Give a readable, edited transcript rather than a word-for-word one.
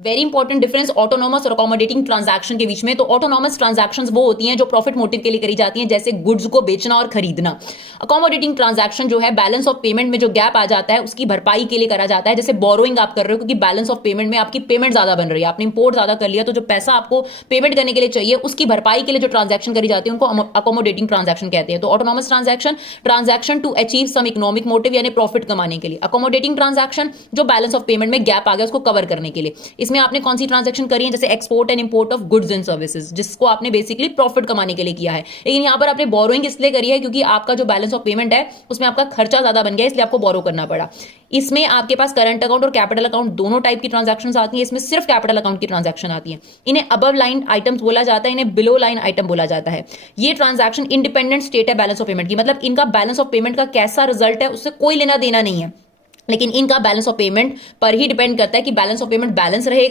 Very important difference autonomous और accommodating transaction के बीच में। तो ऑटोनॉमस ट्रांजैक्शंस वो होती हैं जो प्रॉफिट मोटिव के लिए करी जाती हैं, जैसे गुड्स को बेचना और खरीदना। अकोमोडेटिंग ट्रांजैक्शन जो है बैलेंस ऑफ पेमेंट में जो गैप आ जाता है उसकी भरपाई के लिए करा जाता है। जैसे बोरोइंग आप कर रहे हो क्योंकि बैलेंस ऑफ पेमेंट में आपकी पेमेंट ज्यादा बन रही है, आपने इंपोर्ट ज्यादा कर लिया, तो जो पैसा आपको पेमेंट करने के लिए चाहिए उसकी भरपाई के लिए जो ट्रांजैक्शन करी जाती है उनको अकोमोडेटिंग ट्रांजैक्शन कहते हैं। तो autonomous transaction, transaction to achieve some economic motive यानी प्रॉफिट कमाने के लिए। अकोमोडेटिंग ट्रांजैक्शन जो बैलेंस ऑफ पेमेंट में गैप आ गया उसको कवर करने के लिए। इसमें आपने कौन सी ट्रांजैक्शन करी है, जैसे export and import of goods and services, जिसको आपने बेसिकली प्रॉफिट कमाने के लिए किया है। लेकिन यहां पर आपने बोरोइंग इसलिए करी है क्योंकि आपका जो बैलेंस ऑफ पेमेंट है उसमें आपका खर्चा ज्यादा बन गया, इसलिए आपको बोरो करना पड़ा। इसमें आपके पास करंट अकाउंट और कैपिटल अकाउंट दोनों टाइप की ट्रांजैक्शंस आती हैं, इसमें सिर्फ कैपिटल अकाउंट की ट्रांजैक्शन आती है। इन्हें अबव लाइन आइटम्स बोला जाता है, इन्हें बिलो लाइन आइटम बोला जाता है। ये ट्रांजैक्शन इंडिपेंडेंट स्टेट है बैलेंस ऑफ पेमेंट की, मतलब इनका बैलेंस ऑफ पेमेंट का कैसा रिजल्ट है उससे कोई लेना देना नहीं है, लेकिन इनका बैलेंस ऑफ पेमेंट पर ही डिपेंड करता है कि बैलेंस ऑफ पेमेंट बैलेंस रहेगा